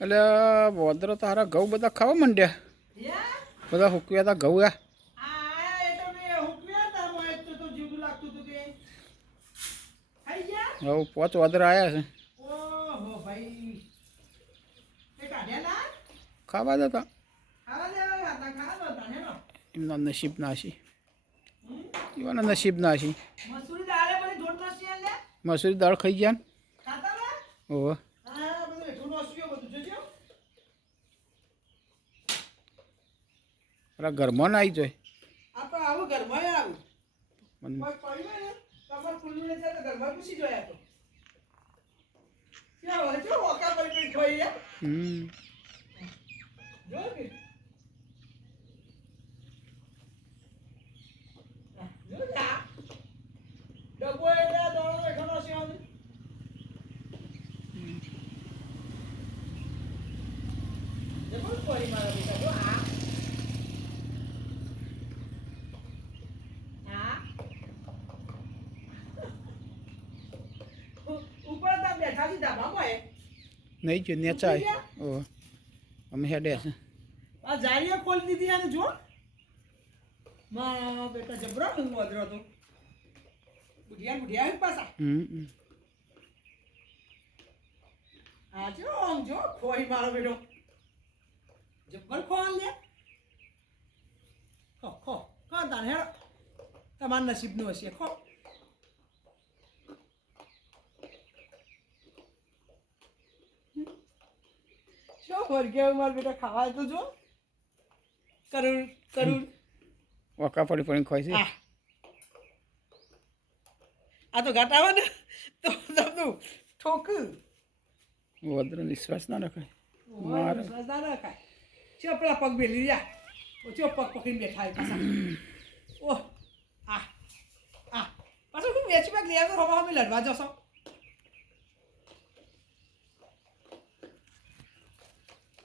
એટલે વોદરો તારા ઘઉં બધા ખાવા માંડ્યા બધા હુકવ્યા હતા ઘઉં ઘઉં 5 વાદરા આવ્યા છે ખાવા દેતા એમના નસીબ નાશી એવાના નસીબ નાશી મસૂરી દાળ ખાઈ ગયા ઓહો અરે ઘરમાં ના આવી જાય આપણે આવું ઘરમાં આવું કોઈ પડ્યું ને તમાર ખુલ્લું ને તો ઘરમાં ઘૂસી જોયા તો ક્યાં હોય જો ઓકા પડી ખોઈ જો કે જો જા ડબો એટલે દોડો એખનો છે આમ જબર પડી મારા બેટા જો આ નહીં જો નેચા ઓહ અમે હેડે છે આ જારીઓ ખોલી દીધી આને જો માં બેટા જબરો હું વધરો તો બુઢિયા પાસા આ જો ખોઈ મારો બેટો જબર ખોલ લે ખો તાર હેડ તમાર નસીબનું હશે ખો શું વર્ગ્યા માર બેટા ખાવા તો જો કરું ઓકા પડી ખોઈ છે આ તો ઘાટ આવે ને તો તમને ઠોક વોદરો વિશ્વાસ ના રખાય વિશ્વાસ ના રખાય ચો પેલા પગ બેલી જા ચો પગ પકડીને બેઠા પાછા ઓહ પાછું હું વેચી બેગ લઈ આવ્યો હવા અમે લડવા જશો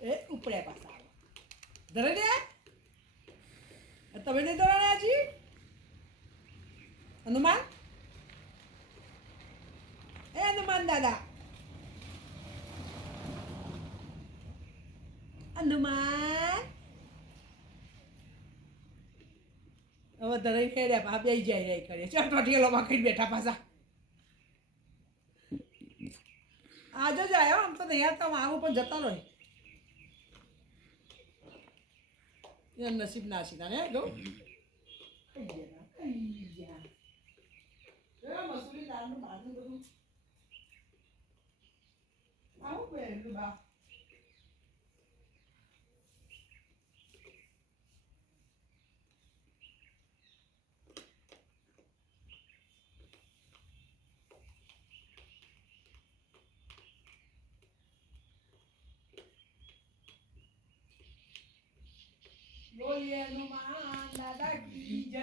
એ ઉપડ્યા પાછા ધરે દે તમે નહીં ધરાણ્યા જી હનુમાન દાદા હનુમાન હવે ધરાઈ ખેડ્યા પા બે જાય કરે ચાલ ટોટીએલોમાં ખાઈ બેઠા પાછા આજે જ આવ્યો આમ તો નહીં આવતા આવું પણ જતા રહે નસીબ નાસી તાને જો મસૂરી દાળનું ભાજન બધું આવું પહેરેલું બા બોલીએ હનુમાન દાદા કી જય